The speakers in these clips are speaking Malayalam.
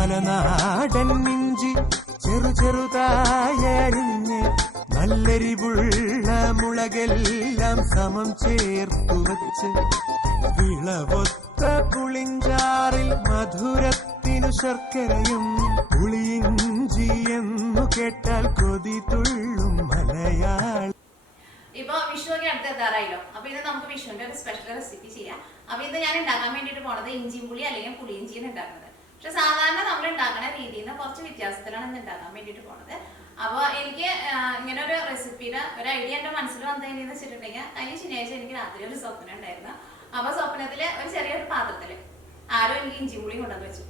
മലനാടൻ ഇഞ്ചി ചെറുതായരിഞ്ഞ് നല്ലെരിവുള്ള മുളകെല്ലാം സമം ചേർത്തു വച്ച് വിളവൊത്ത പുളിഞ്ചാറിൽ മധുരത്തിനു ശർക്കരയും പുളിയിഞ്ചി എന്നു കേട്ടാൽ കൊതി തുള്ളും മലയാളം. ഇപ്പൊ വിഷുവൊക്കെ അടുത്തെത്താറായല്ലോ. അപ്പൊ ഇത് നമുക്ക് വിഷുവിന്റെ ഒരു സ്പെഷ്യൽ റെസിപ്പി ചെയ്യാം. അപ്പൊ ഇത് ഞാൻ ഉണ്ടാക്കാൻ വേണ്ടിട്ട് പോണത് ഇഞ്ചിയും പുളി അല്ലെങ്കിൽ പുളിയിഞ്ചിയാണ് ഉണ്ടാക്കുന്നത്. പക്ഷെ സാധാരണ നമ്മൾ ഉണ്ടാക്കുന്ന രീതിയിൽ നിന്ന് കുറച്ച് വ്യത്യാസത്തിലാണ് ഇന്ന് ഉണ്ടാക്കാൻ വേണ്ടിട്ട് പോണത്. അപ്പൊ എനിക്ക് ഇങ്ങനെ ഒരു റെസിപ്പിയുടെ ഒരു ഐഡിയ എന്റെ മനസ്സിൽ വന്നതെന്ന് വെച്ചിട്ടുണ്ടെങ്കിൽ കഴിഞ്ഞ ശനിയാഴ്ച എനിക്ക് രാത്രി ഒരു സ്വപ്നം ഉണ്ടായിരുന്നു. അപ്പൊ സ്വപ്നത്തില് ഒരു ചെറിയൊരു പാത്രത്തില് ആരോ എനിക്ക് ഇഞ്ചി പുളി കൊണ്ടുവന്ന് വെച്ചു.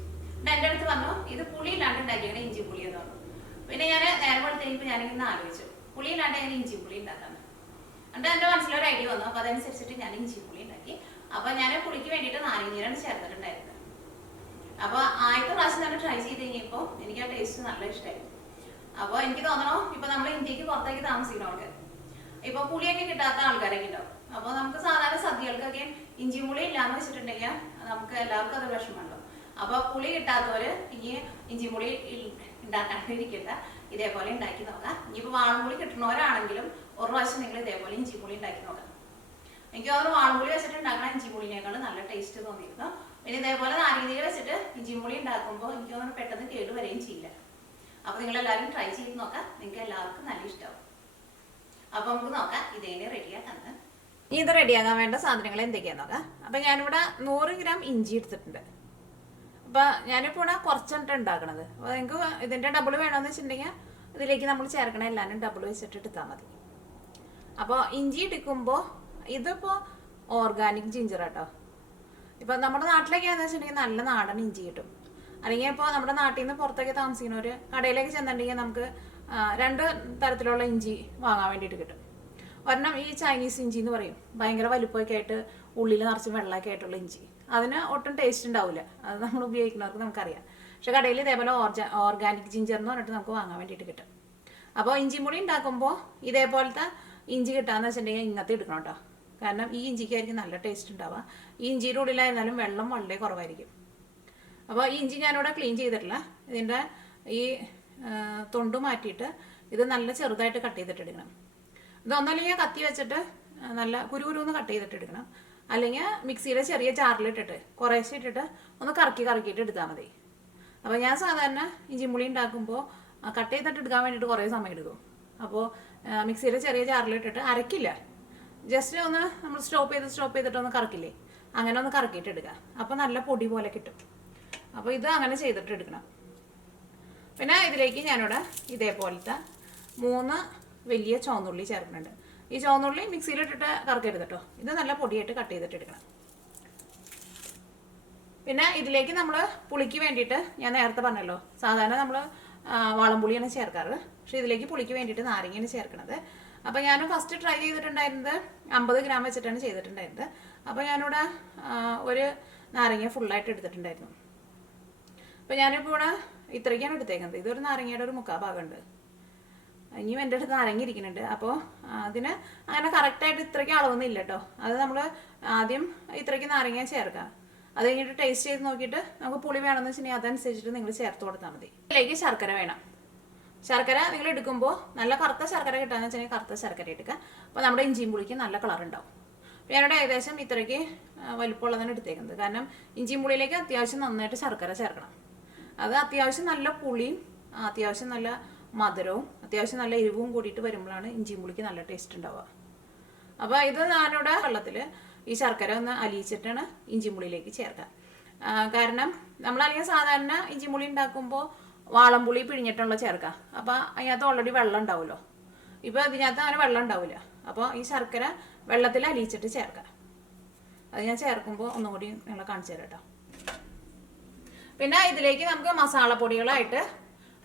എന്റെ അടുത്ത് പറഞ്ഞു ഇത് പുളി ഇല്ലാണ്ട് ഉണ്ടാക്കിയാണ് ഇഞ്ചി പുളി എന്ന് പറഞ്ഞു. പിന്നെ ഞാൻ നേരം കൊടുത്തേക്ക് ഞാനിങ്ങനെ ആലോചിച്ചു പുളി ഇല്ലാണ്ട് ഞാൻ ഇഞ്ചി പുളി ഉണ്ടാക്കാന്ന്. എന്നിട്ട് എന്റെ മനസ്സിലൊരു ഐഡിയ വന്നു. അപ്പൊ അതനുസരിച്ചിട്ട് ഞാൻ ഇഞ്ചി പുളി ഉണ്ടാക്കി. അപ്പൊ ഞാൻ പുളിക്ക് വേണ്ടിയിട്ട് നാരങ്ങീരാണ് ചേർത്തിട്ടുണ്ടായിരുന്നത്. അപ്പൊ ആദ്യത്തെ പ്രാവശ്യം തന്നെ ട്രൈ ചെയ്ത് കഴിഞ്ഞപ്പോ എനിക്ക് ആ ടേസ്റ്റ് നല്ല ഇഷ്ടമായി. അപ്പൊ എനിക്ക് തോന്നണോ ഇപ്പൊ നമ്മൾ ഇന്ത്യക്ക് പുറത്തേക്ക് താമസിക്കണവർക്ക് ഇപ്പൊ പുളിയൊക്കെ കിട്ടാത്ത ആൾക്കാരൊക്കെ ഉണ്ടാവും. അപ്പൊ നമുക്ക് സാധാരണ സദ്യകൾക്കൊക്കെ ഇഞ്ചി പുളി ഇല്ലാന്ന് വെച്ചിട്ടുണ്ടെങ്കിൽ നമുക്ക് എല്ലാവർക്കും അത് വിഷമമുണ്ടോ. അപ്പൊ പുളി കിട്ടാത്തവര് ഇനി ഇഞ്ചി പുളി ഉണ്ടാക്കാണ്ടിരിക്കണ്ട, ഇതേപോലെ ഉണ്ടാക്കി നോക്കാം. ഇനിയിപ്പോ വാളംപുളി കിട്ടുന്നവരാണെങ്കിലും ഒരു പ്രാവശ്യം നിങ്ങൾ ഇതേപോലെ ഇഞ്ചി പുളി ഉണ്ടാക്കി നോക്കാം. എനിക്ക് തോന്നുന്നു വാളംപുളി വെച്ചിട്ട് ഉണ്ടാക്കണ ഇഞ്ചി പുളിനേക്കാൾ നല്ല ടേസ്റ്റ് തോന്നിയിരുന്നു. പിന്നെ ഇതേപോലെ നാരങ്ങ വെച്ചിട്ട് ഇഞ്ചി പുളി ഉണ്ടാക്കുമ്പോൾ എനിക്ക് തോന്നുന്നു പെട്ടെന്ന് കേട് വരെയും ചെയ്യില്ല. അപ്പൊ നിങ്ങൾ എല്ലാവരും ട്രൈ ചെയ്ത് നോക്കാം. നിങ്ങൾക്ക് എല്ലാവർക്കും നല്ല ഇഷ്ടമാവും. അപ്പൊ നമുക്ക് നോക്കാം ഇതേനെ റെഡിയാക്കാന്ന്. ഇത് റെഡിയാക്കാൻ വേണ്ട സാധനങ്ങൾ എന്തൊക്കെയാന്ന് നോക്കാം. അപ്പൊ ഞാനിവിടെ 100 ഗ്രാം ഇഞ്ചി എടുത്തിട്ടുണ്ട്. അപ്പൊ ഞാനിപ്പോൾ ഇവിടെ കുറച്ചിട്ട് ഉണ്ടാക്കണത്. അപ്പൊ നിങ്ങൾക്ക് ഇതിന്റെ ഡബിൾ വേണമെന്ന് വെച്ചിട്ടുണ്ടെങ്കിൽ ഇതിലേക്ക് നമ്മൾ ചേർക്കണ എല്ലാവരും ഡബിൾ വെച്ചിട്ട് എടുത്താൽ മതി. അപ്പോൾ ഇഞ്ചി എടുക്കുമ്പോൾ ഇതിപ്പോൾ ഓർഗാനിക് ജിഞ്ചർ കേട്ടോ. ഇപ്പം നമ്മുടെ നാട്ടിലേക്കാണെന്ന് വെച്ചിട്ടുണ്ടെങ്കിൽ നല്ല നാടൻ ഇഞ്ചി കിട്ടും. അല്ലെങ്കിൽ ഇപ്പോൾ നമ്മുടെ നാട്ടിൽ നിന്ന് പുറത്തേക്ക് താമസിക്കുന്നവർ കടയിലേക്ക് ചെന്നിട്ടുണ്ടെങ്കിൽ നമുക്ക് 2 തരത്തിലുള്ള ഇഞ്ചി വാങ്ങാൻ വേണ്ടിയിട്ട് കിട്ടും. ഒരെണ്ണം ഈ ചൈനീസ് ഇഞ്ചി എന്ന് പറയും, ഭയങ്കര വലുപ്പമൊക്കെ ആയിട്ട് ഉള്ളിൽ നിറച്ച് വെള്ളമൊക്കെ ആയിട്ടുള്ള ഇഞ്ചി. അതിന് ഒട്ടും ടേസ്റ്റ് ഉണ്ടാവില്ല, അത് നമ്മൾ ഉപയോഗിക്കുന്നവർക്ക് നമുക്കറിയാം. പക്ഷെ കടയിൽ ഇതേപോലെ ഓർഗാനിക് ജിഞ്ചർ എന്ന് പറഞ്ഞിട്ട് നമുക്ക് വാങ്ങാൻ വേണ്ടിയിട്ട് കിട്ടും. അപ്പോൾ ഇഞ്ചി പൊടി ഉണ്ടാക്കുമ്പോൾ ഇതേപോലത്തെ ഇഞ്ചി കിട്ടാന്ന് വെച്ചിട്ടുണ്ടെങ്കിൽ ഇങ്ങനത്തെ എടുക്കണം കേട്ടോ. കാരണം ഈ ഇഞ്ചിക്കായിരിക്കും നല്ല ടേസ്റ്റ് ഉണ്ടാവുക. ഈ ഇഞ്ചിയുടെ ഉള്ളിലായിരുന്നാലും വെള്ളം വളരെ കുറവായിരിക്കും. അപ്പോൾ ഈ ഇഞ്ചി ഞാനിവിടെ ക്ലീൻ ചെയ്തിട്ടില്ല. ഇതിൻ്റെ ഈ തൊണ്ട് മാറ്റിയിട്ട് ഇത് നല്ല ചെറുതായിട്ട് കട്ട് ചെയ്തിട്ട് എടുക്കണം. ഇതൊന്നല്ലെങ്കിൽ കത്തി വെച്ചിട്ട് നല്ല കുരുകുരുന്ന് കട്ട് ചെയ്തിട്ട് എടുക്കണം. അല്ലെങ്കിൽ മിക്സിയിലെ ചെറിയ ജാറിലിട്ടിട്ട് കുറേശ്ശെ ഇട്ടിട്ട് ഒന്ന് കറക്കിയിട്ട് എടുത്താൽ മതി. അപ്പോൾ ഞാൻ സാധാരണ ഇഞ്ചിമുളി ഉണ്ടാക്കുമ്പോൾ കട്ട് ചെയ്തിട്ട് എടുക്കാൻ വേണ്ടിയിട്ട് കുറേ സമയം എടുക്കും. അപ്പോൾ മിക്സിയിലെ ചെറിയ ജാറിലിട്ടിട്ട് അരക്കില്ല, ജസ്റ്റ് ഒന്ന് നമ്മൾ സ്റ്റോപ്പ് ചെയ്തിട്ട് ഒന്ന് കറക്കില്ലേ, അങ്ങനെ ഒന്ന് കറക്കിയിട്ട് എടുക്കുക. അപ്പോൾ നല്ല പൊടി പോലെ കിട്ടും. അപ്പോൾ ഇത് അങ്ങനെ ചെയ്തിട്ട് എടുക്കണം. പിന്നെ ഇതിലേക്ക് ഞാനിവിടെ ഇതേപോലത്തെ 3 വലിയ ചുവന്നുള്ളി ചേർക്കുന്നുണ്ട്. ഈ ചുവന്നുള്ളി മിക്സിയിലിട്ടിട്ട് കറക്കരുത് കേട്ടോ, ഇത് നല്ല പൊടിയായിട്ട് കട്ട് ചെയ്തിട്ട് എടുക്കണം. പിന്നെ ഇതിലേക്ക് നമ്മൾ പുളിക്ക് വേണ്ടിയിട്ട് ഞാൻ നേരത്തെ പറഞ്ഞല്ലോ, സാധാരണ നമ്മൾ വാളംപുളിയാണ് ചേർക്കാറ്. പക്ഷെ ഇതിലേക്ക് പുളിക്ക് വേണ്ടിയിട്ട് നാരങ്ങയാണ് ചേർക്കണത്. അപ്പോൾ ഞാൻ ഫസ്റ്റ് ട്രൈ ചെയ്തിട്ടുണ്ടായിരുന്നത് 50 ഗ്രാം വെച്ചിട്ടാണ് ചെയ്തിട്ടുണ്ടായിരുന്നത്. അപ്പോൾ ഞാനിവിടെ ഒരു നാരങ്ങ ഫുള്ളായിട്ട് എടുത്തിട്ടുണ്ടായിരുന്നു. അപ്പോൾ ഞാനിപ്പോൾ ഇവിടെ ഇത്രയ്ക്കാണ് എടുത്തേക്കുന്നത്. ഇതൊരു നാരങ്ങയുടെ ഒരു 1/4 ഭാഗമുണ്ട്. ഇനിയും എൻ്റെ അടുത്ത് നാരങ്ങ ഇരിക്കുന്നുണ്ട്. അപ്പോൾ അതിന് അങ്ങനെ കറക്റ്റായിട്ട് ഇത്രയ്ക്ക് അളവൊന്നും ഇല്ല കേട്ടോ. അത് നമ്മൾ ആദ്യം ഇത്രയ്ക്ക് നാരങ്ങ ചേർക്കാം. അത് കഴിഞ്ഞിട്ട് ടേസ്റ്റ് ചെയ്ത് നോക്കിയിട്ട് നമുക്ക് പുളി വേണമെന്ന് വെച്ചിട്ടുണ്ടെങ്കിൽ അതനുസരിച്ചിട്ട് നിങ്ങൾ ചേർത്ത് കൊടുത്താൽ മതി. ഇതിലേക്ക് ശർക്കര വേണം. ശർക്കര നിങ്ങൾ എടുക്കുമ്പോൾ നല്ല കറുത്ത ശർക്കര കിട്ടാന്ന് വെച്ചിട്ടുണ്ടെങ്കിൽ കറുത്ത ശർക്കര എടുക്കുക. അപ്പോൾ നമ്മുടെ ഇഞ്ചിയും പുളിക്ക് നല്ല കളർ ഉണ്ടാവും. അപ്പോൾ ഞാനിവിടെ ഏകദേശം ഇത്രയ്ക്ക് വലുപ്പമുള്ളതാണ് എടുത്തേക്കുന്നത്. കാരണം ഇഞ്ചിയും പുളിയിലേക്ക് അത്യാവശ്യം നന്നായിട്ട് ശർക്കര ചേർക്കണം. അത് അത്യാവശ്യം നല്ല പുളിയും അത്യാവശ്യം നല്ല മധുരവും അത്യാവശ്യം നല്ല എരിവും കൂടിയിട്ട് വരുമ്പോഴാണ് ഇഞ്ചിയും പുളിക്ക് നല്ല ടേസ്റ്റ് ഉണ്ടാവുക. അപ്പോൾ ഇത് ഞാനിവിടെ വെള്ളത്തിൽ ഈ ശർക്കര ഒന്ന് അലിയിച്ചിട്ടാണ് ഇഞ്ചിമുളിയിലേക്ക് ചേർക്കുക. കാരണം നമ്മളല്ലെങ്കിൽ സാധാരണ ഇഞ്ചിമുളി ഉണ്ടാക്കുമ്പോൾ വാളംപുളി പിഴിഞ്ഞിട്ടുള്ള ചേർക്കുക. അപ്പോൾ അതിനകത്ത് ഓൾറെഡി വെള്ളം ഉണ്ടാവുമല്ലോ. ഇപ്പോൾ ഇതിനകത്ത് അങ്ങനെ വെള്ളം ഉണ്ടാവില്ല. അപ്പോൾ ഈ ശർക്കര വെള്ളത്തിൽ അലിയിച്ചിട്ട് ചേർക്കുക. അത് ഞാൻ ചേർക്കുമ്പോൾ ഒന്നും കൂടി നിങ്ങളെ കാണിച്ചു തരാം കേട്ടോ. പിന്നെ ഇതിലേക്ക് നമുക്ക് മസാലപ്പൊടികളായിട്ട്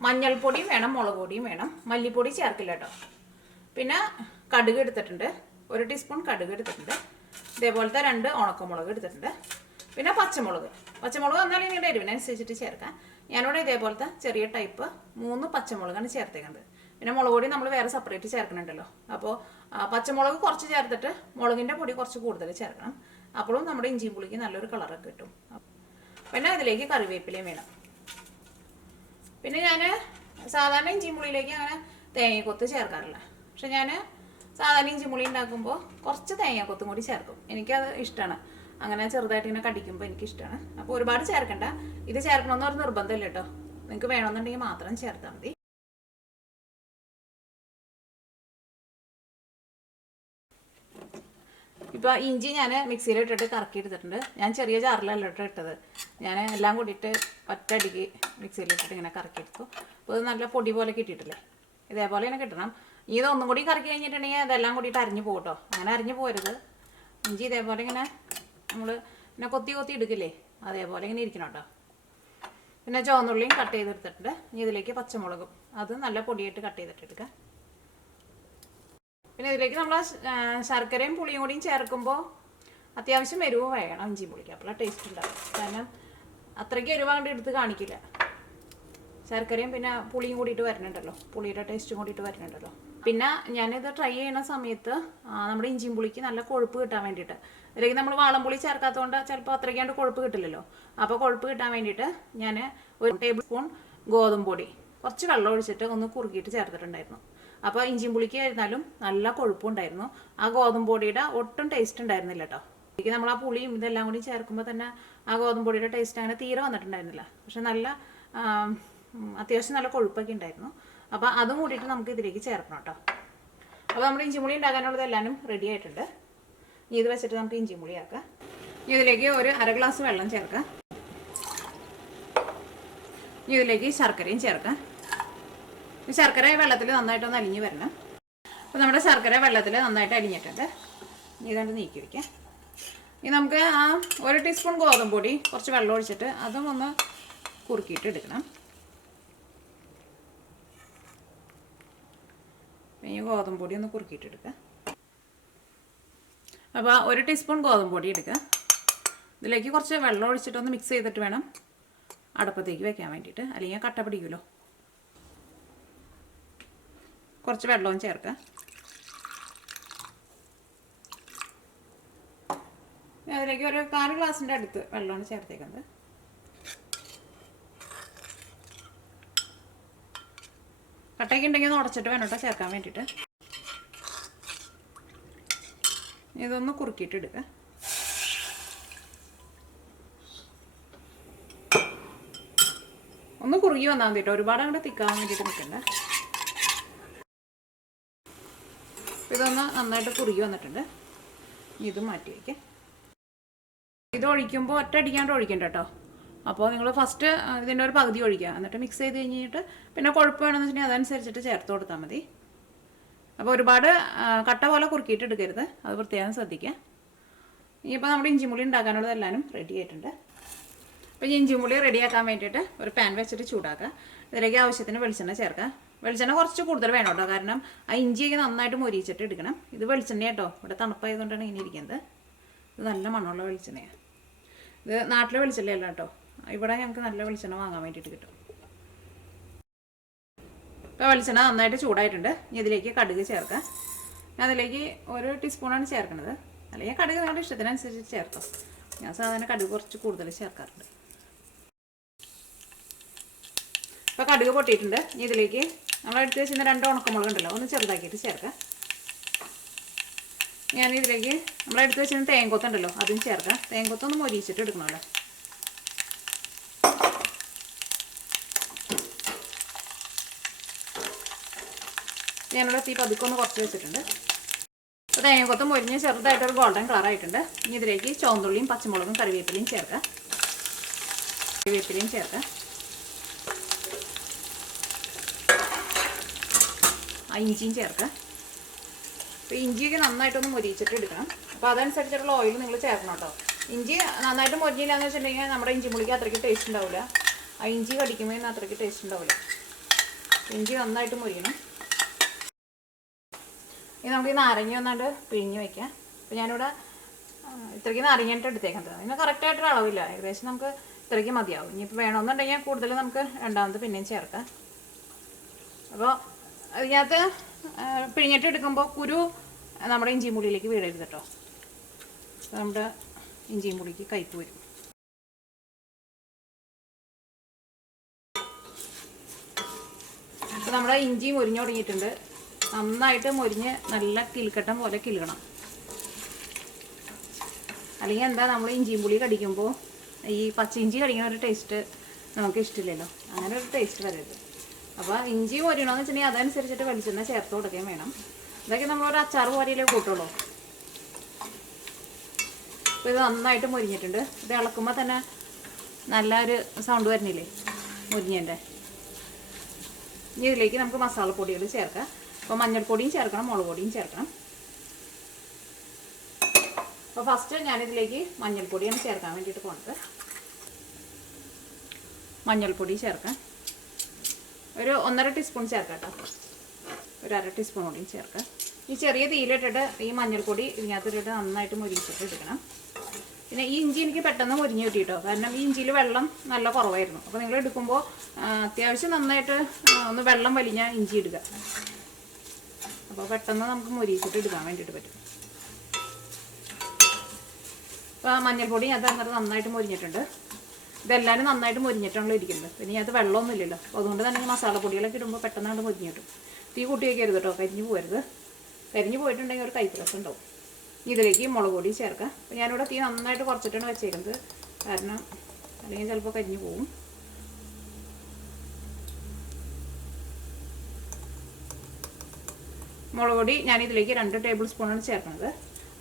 മഞ്ഞൾപ്പൊടിയും വേണം, മുളക് പൊടിയും വേണം, മല്ലിപ്പൊടി ചേർക്കില്ല കേട്ടോ. പിന്നെ കടുക് എടുത്തിട്ടുണ്ട്, 1 ടീസ്പൂൺ കടുക് എടുത്തിട്ടുണ്ട്. ഇതേപോലത്തെ 2 ഉണക്കമുളക് എടുത്തിട്ടുണ്ട്. പിന്നെ പച്ചമുളക് വന്നാലും നിങ്ങളുടെ എരിവിനനുസരിച്ചിട്ട് ചേർക്കാം. ഞാനിവിടെ ഇതേപോലത്തെ ചെറിയ ടൈപ്പ് 3 പച്ചമുളകാണ് ചേർത്തേക്കുന്നത്. പിന്നെ മുളക് പൊടി നമ്മൾ വേറെ സെപ്പറേറ്റ് ചേർക്കണുണ്ടല്ലോ. അപ്പോൾ പച്ചമുളക് കുറച്ച് ചേർത്തിട്ട് മുളകിൻ്റെ പൊടി കുറച്ച് കൂടുതൽ ചേർക്കണം. അപ്പോഴും നമ്മുടെ ഇഞ്ചിയും പുളിക്ക് നല്ലൊരു കളറൊക്കെ കിട്ടും. പിന്നെ ഇതിലേക്ക് കറിവേപ്പിലയും വേണം. പിന്നെ ഞാൻ സാധാരണ ഇഞ്ചിമുളിയിലേക്ക് അങ്ങനെ തേങ്ങക്കൊത്ത് ചേർക്കാറില്ല. പക്ഷെ ഞാൻ സാധാരണ ഇഞ്ചിമുളി ഉണ്ടാക്കുമ്പോൾ കുറച്ച് തേങ്ങക്കൊത്തും കൂടി ചേർക്കും. എനിക്കത് ഇഷ്ടമാണ്. അങ്ങനെ ചെറുതായിട്ട് ഇങ്ങനെ കടിക്കുമ്പോൾ എനിക്കിഷ്ടമാണ്. അപ്പോൾ ഒരുപാട് ചേർക്കണ്ട. ഇത് ചേർക്കണമെന്ന് ഒരു നിർബന്ധമില്ല കേട്ടോ. നിങ്ങൾക്ക് വേണമെന്നുണ്ടെങ്കിൽ മാത്രം ചേർത്താൽ മതി. ഇപ്പോൾ ഇഞ്ചി ഞാൻ മിക്സിയിലിട്ടിട്ട് കറക്കി എടുത്തിട്ടുണ്ട്. ഞാൻ ചെറിയ ജാറിലല്ല ഇട്ടത്. ഞാൻ എല്ലാം കൂടിയിട്ട് ഒറ്റയടിക്ക് മിക്സിയിലിട്ടിട്ട് ഇങ്ങനെ കറക്കിയെടുത്തു. അപ്പോൾ ഇത് നല്ല പൊടി പോലെ കിട്ടിയിട്ടില്ലേ, ഇതേപോലെ തന്നെ കിട്ടണം. ഇതൊന്നും കൂടി കറക്കി കഴിഞ്ഞിട്ടുണ്ടെങ്കിൽ അതെല്ലാം കൂടിയിട്ട് അരിഞ്ഞു പോകട്ടോ. അങ്ങനെ അരിഞ്ഞു പോരുത്. ഇഞ്ചി ഇതേപോലെ ഇങ്ങനെ നമ്മൾ ഇങ്ങനെ കൊത്തി കൊത്തി എടുക്കില്ലേ, അതേപോലെ ഇങ്ങനെ ഇരിക്കണം കേട്ടോ. പിന്നെ ചുവന്നുള്ളിയും കട്ട് ചെയ്തെടുത്തിട്ടുണ്ട്. ഇനി ഇതിലേക്ക് പച്ചമുളകും അത് നല്ല പൊടിയായിട്ട് കട്ട് ചെയ്തിട്ടെടുക്കുക. പിന്നെ ഇതിലേക്ക് നമ്മൾ ശർക്കരയും പുളിയും കൂടിയും ചേർക്കുമ്പോൾ അത്യാവശ്യം എരിവ് വേണം ഇഞ്ചി പുളിക്ക്, അപ്പോഴാണ് ടേസ്റ്റ് ഉണ്ടാവും. കാരണം അത്രയ്ക്ക് എരിവ് അങ്ങോട്ട് എടുത്ത് കാണിക്കില്ല. ശർക്കരയും പിന്നെ പുളിയും കൂടിയിട്ട് വരുന്നുണ്ടല്ലോ, പുളിയുടെ ടേസ്റ്റും കൂടിയിട്ട് വരുന്നുണ്ടല്ലോ. പിന്നെ ഞാനിത് ട്രൈ ചെയ്യുന്ന സമയത്ത് നമ്മുടെ ഇഞ്ചിയും പുളിക്ക് നല്ല കൊഴുപ്പ് കിട്ടാൻ വേണ്ടിയിട്ട്, അല്ലെങ്കിൽ നമ്മൾ വാളംപുളി ചേർക്കാത്തതുകൊണ്ട് ചിലപ്പോൾ അത്രയ്ക്കാണ്ട് കൊഴുപ്പ് കിട്ടില്ലല്ലോ. അപ്പോൾ കൊഴുപ്പ് കിട്ടാൻ വേണ്ടിയിട്ട് ഞാൻ 1 ടേബിൾ സ്പൂൺ ഗോതമ്പ് പൊടി കുറച്ച് വെള്ളം ഒഴിച്ചിട്ട് ഒന്ന് കുറുക്കിയിട്ട് ചേർത്തിട്ടുണ്ടായിരുന്നു. അപ്പോൾ ഇഞ്ചിയും പുളിക്ക് ആയിരുന്നാലും നല്ല കൊഴുപ്പുണ്ടായിരുന്നു. ആ ഗോതമ്പ് പൊടിയുടെ ഒട്ടും ടേസ്റ്റ് ഉണ്ടായിരുന്നില്ല കേട്ടോ. എനിക്ക് നമ്മൾ ആ പുളിയും ഇതെല്ലാം കൂടി ചേർക്കുമ്പോൾ തന്നെ ആ ഗോതമ്പ് പൊടിയുടെ ടേസ്റ്റ് അങ്ങനെ തീരെ വന്നിട്ടുണ്ടായിരുന്നില്ല. പക്ഷെ നല്ല അത്യാവശ്യം നല്ല കൊഴുപ്പൊക്കെ ഉണ്ടായിരുന്നു. അപ്പോൾ അതും കൂടിയിട്ട് നമുക്ക് ഇതിലേക്ക് ചേർക്കണം കേട്ടോ. അപ്പോൾ നമ്മുടെ ഇഞ്ചിമുളി ഉണ്ടാക്കാനുള്ളത് എല്ലാവരും റെഡി ആയിട്ടുണ്ട്. ഇനി ഇത് വെച്ചിട്ട് നമുക്ക് ഇഞ്ചിമുളി ആക്കാം. ഇനി ഇതിലേക്ക് ഒരു 1/2 ഗ്ലാസ് വെള്ളം ചേർക്കാം. ഇനി ഇതിലേക്ക് ശർക്കരയും ചേർക്കാം. ശർക്കര വെള്ളത്തിൽ നന്നായിട്ടൊന്ന് അലിഞ്ഞ് വരണം. അപ്പോൾ നമ്മുടെ ശർക്കര വെള്ളത്തിൽ നന്നായിട്ട് അലിഞ്ഞിട്ടുണ്ട്. ഇനി ഇതാണ്ട് നീക്കി വയ്ക്കാം. ഇനി നമുക്ക് ആ 1 ടീസ്പൂൺ ഗോതമ്പ് പൊടി കുറച്ച് വെള്ളം ഒഴിച്ചിട്ട് അതും ഒന്ന് കുറുക്കിയിട്ട് എടുക്കണം. ഈ ഗോതമ്പ് പൊടി ഒന്ന് കുറുക്കിയിട്ട് എടുക്കുക. അപ്പോൾ 1 ടീസ്പൂൺ ഗോതമ്പ് പൊടി എടുക്കുക. ഇതിലേക്ക് കുറച്ച് വെള്ളം ഒഴിച്ചിട്ടൊന്ന് മിക്സ് ചെയ്തിട്ട് വേണം അടുപ്പത്തേക്ക് വെക്കാൻ വേണ്ടിയിട്ട്, അല്ലെങ്കിൽ കട്ട പിടിക്കുമല്ലോ. കുറച്ച് വെള്ളവും ചേർക്കുക. അതിലേക്ക് ഒരു 1/4 ഗ്ലാസിൻ്റെ അടുത്ത് വെള്ളമാണ് ചേർത്തേക്കുന്നത്. കട്ടയൊക്കെ ഉണ്ടെങ്കിൽ ഒന്ന് ഉടച്ചിട്ട് വേണം കേട്ടോ ചേർക്കാൻ വേണ്ടിയിട്ട്. ഇതൊന്ന് കുറുക്കിയിട്ട് എടുക്കുക. ഒന്ന് കുറുകി വന്നാൽ മതി കേട്ടോ, ഒരുപാട് അങ്ങോട്ട് തിക്കാൻ വേണ്ടിയിട്ട് നിൽക്കണ്ട. ഇതൊന്ന് നന്നായിട്ട് കുറുകി വന്നിട്ടുണ്ട്. ഇത് മാറ്റി വയ്ക്കാം. ഇത് ഒഴിക്കുമ്പോൾ ഒറ്റയടിക്കാണ്ട് ഒഴിക്കണ്ട കേട്ടോ. അപ്പോൾ നിങ്ങൾ ഫസ്റ്റ് ഇതിൻ്റെ ഒരു പകുതി ഒഴിക്കുക, എന്നിട്ട് മിക്സ് ചെയ്ത് കഴിഞ്ഞിട്ട് പിന്നെ കുഴപ്പം വേണമെന്ന് വെച്ചിട്ടുണ്ടെങ്കിൽ അതനുസരിച്ചിട്ട് ചേർത്ത് കൊടുത്താൽ മതി. അപ്പോൾ ഒരുപാട് കട്ട പോലെ കുറുക്കിയിട്ട് എടുക്കരുത്, അത് പ്രത്യേകം ശ്രദ്ധിക്കുക. ഇനിയിപ്പോൾ നമ്മുടെ ഇഞ്ചിമുളി ഉണ്ടാക്കാനുള്ളത് എല്ലാവരും റെഡി ആയിട്ടുണ്ട്. അപ്പോൾ ഈ ഇഞ്ചിമുളി റെഡിയാക്കാൻ വേണ്ടിയിട്ട് ഒരു പാൻ വെച്ചിട്ട് ചൂടാക്കുക. ഇതിലേക്ക് ആവശ്യത്തിന് വെളിച്ചെണ്ണ ചേർക്കുക. വെളിച്ചെണ്ണ കുറച്ച് കൂടുതൽ വേണം കേട്ടോ, കാരണം ആ ഇഞ്ചിയൊക്കെ നന്നായിട്ട് മൊരിയിച്ചിട്ട് എടുക്കണം. ഇത് വെളിച്ചെണ്ണ കേട്ടോ, ഇവിടെ തണുപ്പായതുകൊണ്ടാണ് ഇങ്ങനെ ഇരിക്കുന്നത്. ഇത് നല്ല മണമുള്ള വെളിച്ചെണ്ണയാണ്. ഇത് നാട്ടിലെ വെളിച്ചെണ്ണയല്ല കേട്ടോ, ഇവിടെ ഞങ്ങൾക്ക് നല്ല വെളിച്ചെണ്ണ വാങ്ങാൻ വേണ്ടിയിട്ട് കിട്ടും. ഇപ്പോൾ വെളിച്ചെണ്ണ നന്നായിട്ട് ചൂടായിട്ടുണ്ട്. ഇനി ഇതിലേക്ക് കടുക് ചേർക്കാം. ഞാൻ അതിലേക്ക് 1 ടീസ്പൂണാണ് ചേർക്കുന്നത്, അല്ലെങ്കിൽ കടുക് നിങ്ങളുടെ ഇഷ്ടത്തിനനുസരിച്ച് ചേർത്തോ. ഞാൻ സാധാരണ കടുക് കുറച്ച് കൂടുതൽ ചേർക്കാറുണ്ട്. ഇപ്പോൾ കടുക് പൊട്ടിയിട്ടുണ്ട്. ഇനി ഇതിലേക്ക് നമ്മൾ എടുത്ത് വെച്ചിരുന്ന 2 ഉണക്കമുളക് ഉണ്ടല്ലോ, ഒന്ന് ചെറുതാക്കിയിട്ട് ചേർക്കാം. ഞാൻ ഇതിലേക്ക് നമ്മളെടുത്ത് വെച്ചിരുന്ന തേങ്ങക്കൊത്തുണ്ടല്ലോ അതും ചേർക്കാം. തേങ്ങക്കൊത്തൊന്ന് മൊരിയിച്ചിട്ട് എടുക്കണമല്ലോ. ഞാനിവിടെ തീ പതുക്കൊന്ന് കുറച്ച് വെച്ചിട്ടുണ്ട്. അപ്പോൾ തേങ്ങക്കൊത്ത് മൊരിഞ്ഞ് ചെറുതായിട്ടൊരു ഗോൾഡൻ കളറായിട്ടുണ്ട്. ഇനി ഇതിലേക്ക് ചുവന്നുള്ളിയും പച്ചമുളകും കറിവേപ്പിലയും ചേർക്കാം. ഇഞ്ചിയും ചേർക്കാം. അപ്പോൾ ഇഞ്ചിയൊക്കെ നന്നായിട്ടൊന്ന് മൊരിയിച്ചിട്ട് എടുക്കണം. അപ്പോൾ അതനുസരിച്ചിട്ടുള്ള ഓയിൽ നിങ്ങൾ ചേർക്കണം കേട്ടോ. ഇഞ്ചി നന്നായിട്ട് മൊരിഞ്ഞില്ല എന്ന് വെച്ചിട്ടുണ്ടെങ്കിൽ നമ്മുടെ ഇഞ്ചി മുളിക്ക് അത്രയ്ക്ക് ടേസ്റ്റ് ഉണ്ടാവില്ല. ആ ഇഞ്ചി കടിക്കുമ്പോൾ അത്രയ്ക്ക് ടേസ്റ്റ് ഉണ്ടാവില്ല. ഇഞ്ചി നന്നായിട്ട് മൊരിയണം. ഇനി നമുക്ക് ഈ നാരങ്ങ ഒന്നാണ്ട് പിഴിഞ്ഞ് വയ്ക്കാം. അപ്പോൾ ഞാനിവിടെ ഇത്രയ്ക്ക് നാരങ്ങയായിട്ട് എടുത്തേക്കുന്നത്. ഇതിന് കറക്റ്റായിട്ടൊരു അളവില്ല, ഏകദേശം നമുക്ക് ഇത്രയ്ക്ക് മതിയാവും. ഇനിയിപ്പോൾ വേണമെന്നുണ്ടെങ്കിൽ കൂടുതൽ നമുക്ക് രണ്ടാമത് പിന്നെയും ചേർക്കാം. അപ്പോൾ അതിനകത്ത് പിഴിഞ്ഞിട്ട് എടുക്കുമ്പോൾ കുരു നമ്മുടെ ഇഞ്ചിയും പുളിയിലേക്ക് വീഴരുത് കേട്ടോ. നമ്മുടെ ഇഞ്ചിയും പുളിക്ക് കയ്പ്പ് വരും. നമ്മുടെ ഇഞ്ചി മുരിഞ്ഞ് തുടങ്ങിയിട്ടുണ്ട്. നന്നായിട്ട് മുരിഞ്ഞ് നല്ല കിൽക്കട്ടം പോലെ കിലുകണം. അല്ലെങ്കിൽ എന്താ, നമ്മൾ ഇഞ്ചിയും പുളി കടിക്കുമ്പോൾ ഈ പച്ച ഇഞ്ചി കടിക്കുന്ന ഒരു ടേസ്റ്റ് നമുക്ക് ഇഷ്ടമില്ലല്ലോ, അങ്ങനെ ഒരു ടേസ്റ്റ് വരരുത്. അപ്പോൾ ഇഞ്ചി മുരിയണമെന്ന് വെച്ചിട്ടുണ്ടെങ്കിൽ അതനുസരിച്ചിട്ട് വെളിച്ചെണ്ണ ചേർത്ത് കൊടുക്കുകയും വേണം. ഇതൊക്കെ നമ്മളൊരു അച്ചാർ പോലെയല്ലേ കൂട്ടുള്ളൂ. അപ്പോൾ ഇത് നന്നായിട്ട് മുരിഞ്ഞിട്ടുണ്ട്. ഇത് ഇളക്കുമ്പോൾ തന്നെ നല്ലൊരു സൗണ്ട് വരുന്നില്ലേ മുരിഞ്ഞതിൻ്റെ. ഇനി ഇതിലേക്ക് നമുക്ക് മസാലപ്പൊടികൾ ചേർക്കാം. അപ്പോൾ മഞ്ഞൾപ്പൊടിയും ചേർക്കണം, മുളക് പൊടിയും ചേർക്കണം. അപ്പോൾ ഫസ്റ്റ് ഞാനിതിലേക്ക് മഞ്ഞൾപ്പൊടിയാണ് ചേർക്കാൻ വേണ്ടിയിട്ട് പോകുന്നത്. മഞ്ഞൾപ്പൊടി ചേർക്കാം, ഒരു 1.5 ടീസ്പൂൺ ചേർക്കാം കേട്ടോ. ഒരു 1/2 ടീസ്പൂൺ കൂടിയും ചേർക്കാം. ഈ ചെറിയ തീയിലിട്ടിട്ട് ഈ മഞ്ഞൾപ്പൊടി ഇതിനകത്തിട്ടിട്ട് നന്നായിട്ട് മുരിച്ചിട്ട് എടുക്കണം. പിന്നെ ഈ ഇഞ്ചി എനിക്ക് പെട്ടെന്ന് മുരിഞ്ഞ് കിട്ടിയിട്ടോ, കാരണം ഈ ഇഞ്ചിയിൽ വെള്ളം നല്ല കുറവായിരുന്നു. അപ്പോൾ നിങ്ങൾ എടുക്കുമ്പോൾ അത്യാവശ്യം നന്നായിട്ട് ഒന്ന് വെള്ളം വലിഞ്ഞ ഇഞ്ചി ഇടുക. അപ്പോൾ പെട്ടെന്ന് നമുക്ക് മുരിച്ചിട്ട് എടുക്കാൻ വേണ്ടിയിട്ട് പറ്റും. അപ്പോൾ മഞ്ഞൾപ്പൊടി അത് അങ്ങനെ നന്നായിട്ട് മുരിഞ്ഞിട്ടുണ്ട്. ഇതെല്ലാവരും നന്നായിട്ട് മുരിഞ്ഞിട്ടാണല്ലോ ഇരിക്കുന്നത്. പിന്നെ അത് വെള്ളമൊന്നും ഇല്ലല്ലോ, അപ്പോൾ അതുകൊണ്ട് തന്നെ മസാലപ്പൊടികളൊക്കെ ഇടുമ്പോൾ പെട്ടെന്നാണ് മുരിഞ്ഞ് കിട്ടും. തീ കൂട്ടി വയ്ക്കരുത് കേട്ടോ, കരിഞ്ഞു പോകരുത്. കരിഞ്ഞു പോയിട്ടുണ്ടെങ്കിൽ ഒരു കൈപ്പിരസം ഉണ്ടാവും. ഇതിലേക്ക് മുളക് പൊടി ചേർക്കാം. അപ്പോൾ ഞാനിവിടെ തീ നന്നായിട്ട് കുറച്ചിട്ടാണ് വെച്ചേക്കുന്നത്, കാരണം അല്ലെങ്കിൽ ചിലപ്പോൾ കരിഞ്ഞു പോകും. മുളക് പൊടി ഞാനിതിലേക്ക് 2 ടേബിൾ സ്പൂണാണ് ചേർക്കുന്നത്.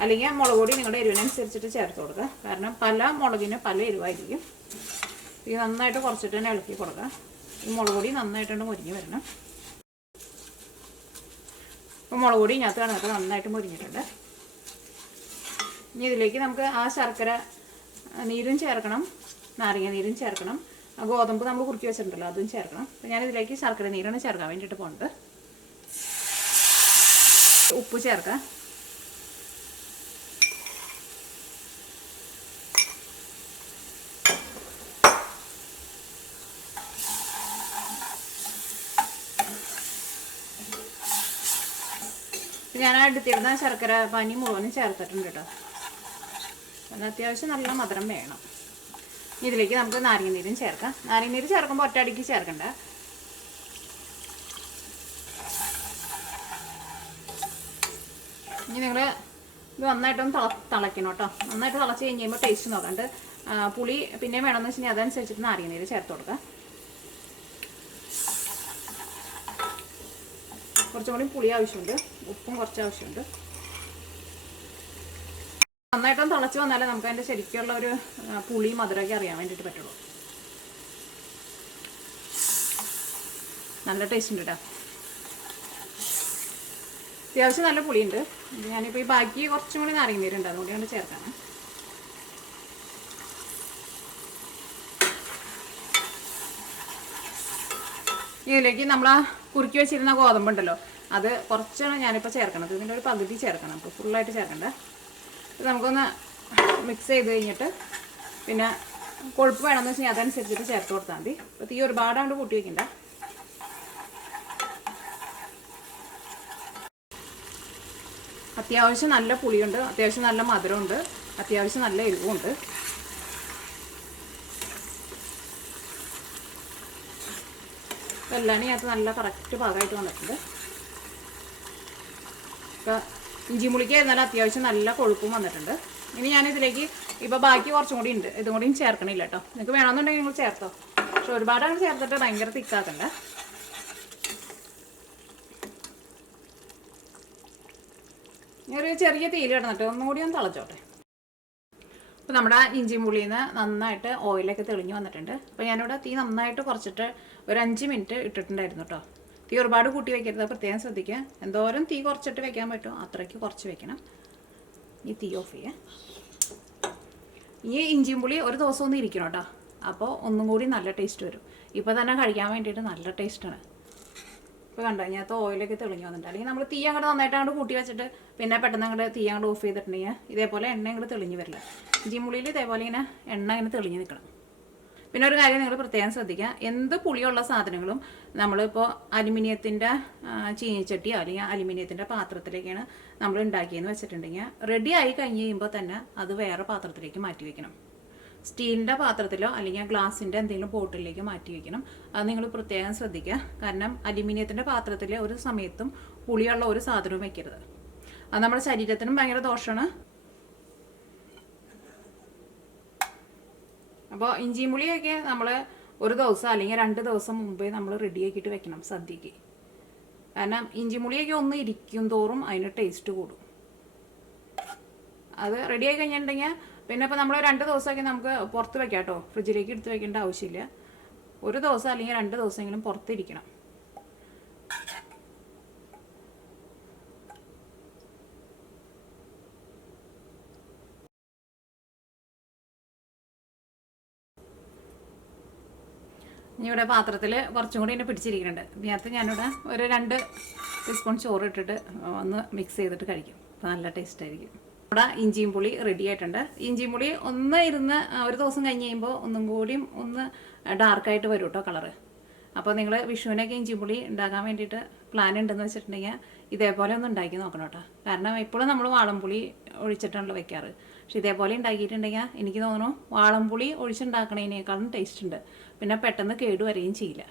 അല്ലെങ്കിൽ മുളക് പൊടി നിങ്ങളുടെ എരിവിനനുസരിച്ചിട്ട് ചേർത്ത് കൊടുക്കുക, കാരണം പല മുളകിന് പല എരിവായിരിക്കും. ഇത് നന്നായിട്ട് കുറച്ചിട്ട് തന്നെ ഇളക്കി കൊടുക്കുക. ഈ മുളക് പൊടി നന്നായിട്ടുണ്ട് മുരിഞ്ഞ് വരണം. അപ്പോൾ മുളക് പൊടി ഇതിനകത്ത് കണക്ക് നന്നായിട്ട് മുരിഞ്ഞിട്ടുണ്ട്. ഇനി ഇതിലേക്ക് നമുക്ക് ആ ശർക്കര നീരും ചേർക്കണം, നാരങ്ങ നീരും ചേർക്കണം, ആ ഗോതമ്പ് നമ്മൾ കുറുക്കി വെച്ചിട്ടുണ്ടല്ലോ അതും ചേർക്കണം. അപ്പോൾ ഞാനിതിലേക്ക് ശർക്കര നീരാണ് ചേർക്കാൻ വേണ്ടിയിട്ട് പോകുന്നത്. ഉപ്പ് ചേർക്കാം. ഞാൻ എടുത്തിരുന്ന ശർക്കര പാനി മുഴുവനും ചേർത്തിട്ടുണ്ട് കേട്ടോ. അത് അത്യാവശ്യം നല്ല മധുരം വേണം. ഇതിലേക്ക് നമുക്ക് നാരങ്ങ നീരും ചേർക്കാം. നാരങ്ങ നീര് ചേർക്കുമ്പോൾ ഒറ്റയടിക്ക് ചേർക്കണ്ട. ഇനി നിങ്ങൾ ഇത് നന്നായിട്ടൊന്ന് തിളയ്ക്കണം കേട്ടോ. നന്നായിട്ട് തിളച്ച് കഴിഞ്ഞ് കഴിയുമ്പോൾ ടേസ്റ്റ് നോക്കാണ്ട് പുളി പിന്നെ വേണമെന്ന് വെച്ചിട്ടുണ്ടെങ്കിൽ അതനുസരിച്ചിട്ട് നാരങ്ങ നീര് ചേർത്ത് കൊടുക്കുക. കുറച്ചും കൂടി പുളി ആവശ്യമുണ്ട്, ഉപ്പും കുറച്ച് ആവശ്യമുണ്ട്. നന്നായിട്ടൊന്ന് തിളച്ച് വന്നാലേ നമുക്ക് അതിൻ്റെ ശരിക്കുള്ള ഒരു പുളി മധുരമൊക്കെ അറിയാൻ വേണ്ടിയിട്ട് പറ്റുള്ളൂ. നല്ല ടേസ്റ്റ് ഉണ്ട് കേട്ടോ. അത്യാവശ്യം നല്ല പുളിയുണ്ട്. ഞാനിപ്പോൾ ഈ ബാക്കി കുറച്ചും കൂടി നാരങ്ങ നീരുണ്ട്, അതുകൂടിയാണ് ചേർക്കാണ്. ഇതിലേക്ക് നമ്മൾ ആ കുറുക്കി വെച്ചിരുന്ന ഗോതമ്പുണ്ടല്ലോ അത് കുറച്ചാണ് ഞാനിപ്പോൾ ചേർക്കണത്. ഇതിൻ്റെ ഒരു പകുതി ചേർക്കണം, അപ്പോൾ ഫുള്ളായിട്ട് ചേർക്കണ്ട. ഇത് നമുക്കൊന്ന് മിക്സ് ചെയ്ത് കഴിഞ്ഞിട്ട് പിന്നെ കൊഴുപ്പ് വേണമെന്ന് വെച്ചാൽ അതനുസരിച്ചിട്ട് ചേർത്ത് കൊടുത്താൽ മതി. അപ്പോൾ തീ ഒരുപാടാണ്ട് കൂട്ടി വയ്ക്കണ്ട. അത്യാവശ്യം നല്ല പുളിയുണ്ട്, അത്യാവശ്യം നല്ല മധുരമുണ്ട്, അത്യാവശ്യം നല്ല എരിവുമുണ്ട്. എല്ലാം ഇതിനകത്ത് നല്ല കറക്റ്റ് പാകമായിട്ട് വന്നിട്ടുണ്ട്. ഇപ്പോൾ ഇഞ്ചി മുളിക്കായിരുന്നാലും അത്യാവശ്യം നല്ല കൊഴുപ്പും വന്നിട്ടുണ്ട്. ഇനി ഞാനിതിലേക്ക് ഇപ്പോൾ ബാക്കി കുറച്ചും കൂടി ഉണ്ട്, ഇതും കൂടിയും ചേർക്കണില്ല കേട്ടോ. നിങ്ങൾക്ക് വേണമെന്നുണ്ടെങ്കിൽ നിങ്ങൾ ചേർത്തോ, പക്ഷെ ഒരുപാടാണ് ചേർത്തിട്ട് ഭയങ്കര തിക്കാക്കണ്ട. ഇനി ഒരു ചെറിയ തീയിൽ കിടന്നിട്ട് ഒന്നും കൂടി ഒന്ന് തിളച്ചോട്ടെ. അപ്പോൾ നമ്മുടെ ഇഞ്ചി മുളിയിൽ നിന്ന് നന്നായിട്ട് ഓയിലൊക്കെ തെളിഞ്ഞ് വന്നിട്ടുണ്ട്. അപ്പോൾ ഞാനിവിടെ തീ നന്നായിട്ട് കുറച്ചിട്ട് ഒരു 5 മിനിറ്റ് ഇട്ടിട്ടുണ്ടായിരുന്നു കേട്ടോ. തീ ഒരുപാട് കൂട്ടി വയ്ക്കരുത്, പ്രത്യേകം ശ്രദ്ധിക്കുക. എന്തോരം തീ കുറച്ചിട്ട് വെക്കാൻ പറ്റുമോ അത്രയ്ക്ക് കുറച്ച് വെക്കണം. ഈ തീ ഓഫ് ചെയ്യാം. ഈ ഇഞ്ചിയും പുളി ഒരു ദിവസം ഒന്ന് ഇരിക്കണം കേട്ടോ, അപ്പോൾ ഒന്നും കൂടി നല്ല ടേസ്റ്റ് വരും. ഇപ്പോൾ തന്നെ കഴിക്കാൻ വേണ്ടിയിട്ട് നല്ല ടേസ്റ്റാണ്. ഇപ്പോൾ കണ്ടോ ഇതിനകത്ത് ഓയിലൊക്കെ തെളിഞ്ഞ് വന്നിട്ടുണ്ട്. അല്ലെങ്കിൽ നമ്മൾ തീ അങ്ങോട്ട് നന്നായിട്ട് അങ്ങോട്ട് കൂട്ടി വെച്ചിട്ട് പിന്നെ പെട്ടെന്ന് അങ്ങോട്ട് തീ അങ്ങോട്ട് ഓഫ് ചെയ്തിട്ടുണ്ടെങ്കിൽ ഇതേപോലെ എണ്ണ അങ്ങോട്ട് തെളിഞ്ഞ് വരില്ല. ഇഞ്ചിമുള്ളിയിൽ ഇതേപോലെ ഇങ്ങനെ എണ്ണ ഇങ്ങനെ തെളിഞ്ഞ് നിൽക്കണം. പിന്നെ ഒരു കാര്യം നിങ്ങൾ പ്രത്യേകം ശ്രദ്ധിക്കുക, എന്ത് പുളിയുള്ള സാധനങ്ങളും നമ്മളിപ്പോൾ അലുമിനിയത്തിൻ്റെ ചീനിച്ചട്ടിയോ അല്ലെങ്കിൽ അലുമിനിയത്തിൻ്റെ പാത്രത്തിലേക്കാണ് നമ്മൾ ഉണ്ടാക്കിയെന്ന് വെച്ചിട്ടുണ്ടെങ്കിൽ റെഡി ആയി കഴിഞ്ഞ് കഴിയുമ്പോൾ തന്നെ അത് വേറെ പാത്രത്തിലേക്ക് മാറ്റി വയ്ക്കണം. സ്റ്റീലിൻ്റെ പാത്രത്തിലോ അല്ലെങ്കിൽ ഗ്ലാസിൻ്റെ എന്തെങ്കിലും ബോട്ടിലേക്ക് മാറ്റി വയ്ക്കണം. അത് നിങ്ങൾ പ്രത്യേകം ശ്രദ്ധിക്കുക. കാരണം അലുമിനിയത്തിൻ്റെ പാത്രത്തിൽ ഒരു സമയത്തും പുളിയുള്ള ഒരു സാധനവും വയ്ക്കരുത്. അത് നമ്മുടെ ശരീരത്തിനും ഭയങ്കര ദോഷമാണ്. അപ്പോൾ ഇഞ്ചിയും പുളിയൊക്കെ നമ്മൾ ഒരു ദിവസം അല്ലെങ്കിൽ 2 ദിവസം മുമ്പേ നമ്മൾ റെഡിയാക്കിയിട്ട് വെക്കണം സദ്യക്ക്. കാരണം ഇഞ്ചി പുളിയൊക്കെ ഒന്ന് ഇരിക്കും തോറും അതിന് ടേസ്റ്റ് കൂടും. അത് റെഡിയായി കഴിഞ്ഞിട്ടുണ്ടെങ്കിൽ പിന്നെ ഇപ്പോൾ നമ്മൾ 2 ദിവസമൊക്കെ നമുക്ക് പുറത്ത് വെക്കാം കേട്ടോ. ഫ്രിഡ്ജിലേക്ക് എടുത്ത് വെക്കേണ്ട ആവശ്യമില്ല. ഒരു ദിവസം അല്ലെങ്കിൽ 2 ദിവസമെങ്കിലും പുറത്തിരിക്കണം. ഇനി ഇവിടെ പാത്രത്തിൽ കുറച്ചും കൂടി എന്നെ പിടിച്ചിരിക്കുന്നുണ്ട്. ഇതിനകത്ത് ഞാനിവിടെ ഒരു 2 ടീസ്പൂൺ ചോറ് ഇട്ടിട്ട് ഒന്ന് മിക്സ് ചെയ്തിട്ട് കഴിക്കും. അപ്പോൾ നല്ല ടേസ്റ്റ് ആയിരിക്കും. ഇവിടെ ഇഞ്ചിയും പുളി റെഡി ആയിട്ടുണ്ട്. ഇഞ്ചിയും പുളി ഒന്ന് ഇരുന്ന് ഒരു ദിവസം കഴിഞ്ഞ് കഴിയുമ്പോൾ ഒന്നും കൂടിയും ഒന്ന് ഡാർക്കായിട്ട് വരും കേട്ടോ കളറ്. അപ്പോൾ നിങ്ങൾ വിഷുവിനൊക്കെ ഇഞ്ചിയും പുളി ഉണ്ടാക്കാൻ വേണ്ടിയിട്ട് പ്ലാൻ ഉണ്ടെന്ന് വെച്ചിട്ടുണ്ടെങ്കിൽ ഇതേപോലെ ഒന്ന് ഉണ്ടാക്കി നോക്കണം കേട്ടോ. കാരണം എപ്പോഴും നമ്മൾ വാളംപുളി ഒഴിച്ചിട്ടാണല്ലോ വെക്കാറ്. പക്ഷെ ഇതേപോലെ ഉണ്ടാക്കിയിട്ടുണ്ടെങ്കിൽ എനിക്ക് തോന്നുന്നു വാളംപുളി ഒഴിച്ചുണ്ടാക്കണതിനേക്കാളും ടേസ്റ്റ് ഉണ്ട്. പിന്നെ പെട്ടെന്ന് കേടുവരികയും ചെയ്യില്ല.